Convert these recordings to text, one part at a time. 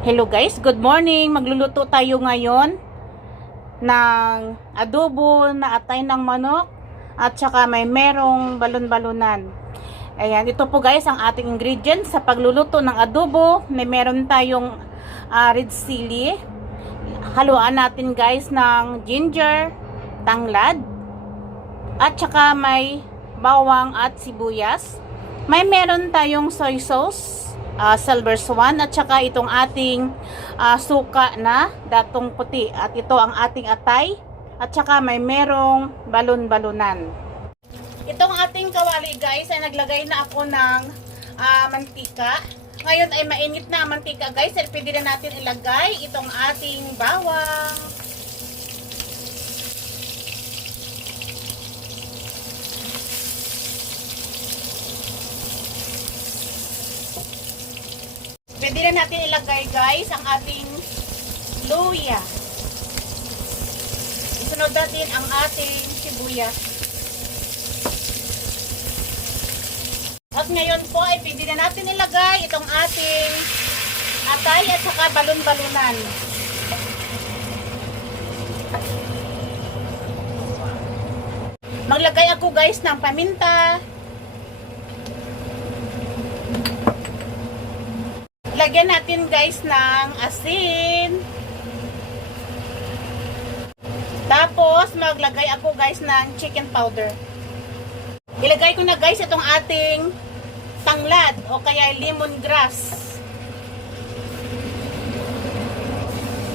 Hello guys, good morning. Magluluto tayo ngayon ng adobo na atay ng manok at saka may merong balon-balunan. Ayan, ito po guys ang ating ingredients sa pagluluto ng adobo. May meron tayong red chili. Haluan natin guys ng ginger, tanglad, at saka may bawang at sibuyas. May meron tayong soy sauce, silver swan, at saka itong ating suka na datong puti, at ito ang ating atay, at saka may merong balon-balunan. Itong ating kawali guys ay naglagay na ako ng mantika. Ngayon ay mainit na ang mantika guys, at pwede na natin ilagay itong ating bawang, pwede na natin ilagay guys ang ating luya. Isunod natin ang ating sibuyas. At ngayon po ay pwede na natin ilagay itong ating atay at saka balon-balunan. Maglagay ako guys ng paminta. Lagyan natin guys ng asin. Tapos maglagay ako guys ng chicken powder. Ilagay ko na guys itong ating tanglad o kaya lemongrass.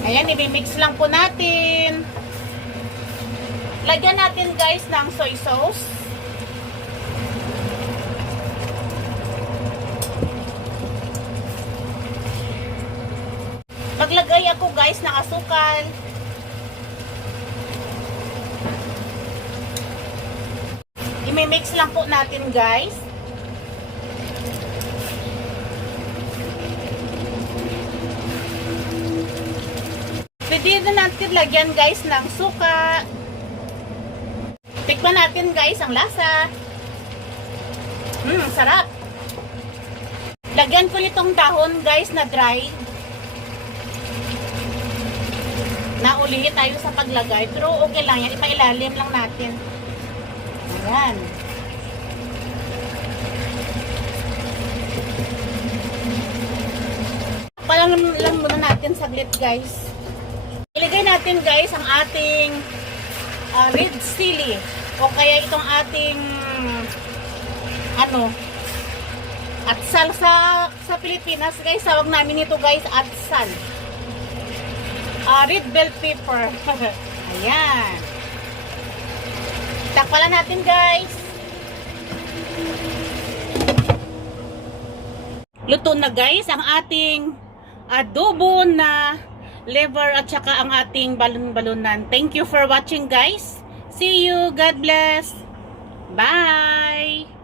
Ayan, i-mix lang po natin. Lagyan natin guys ng soy sauce. Maglagay ako guys ng asukal. I-mix lang po natin guys. Pwede na natin lagyan guys ng suka. Tikman natin guys ang lasa. Sarap. Lagyan ko nitong dahon guys na dry. Naulihin tayo sa paglagay, pero okay lang yan, ipailalim lang natin. Ayan. Palang lang muna natin saglit guys. Ilagay natin guys ang ating red chili o kaya itong ating atsal sa Pilipinas guys, tawag namin ito guys atsal. Red bell pepper. Ayan. Takpalan natin guys. Luto na guys ang ating adobo na liver at saka ang ating balon-balunan. Thank you for watching guys. See you. God bless. Bye.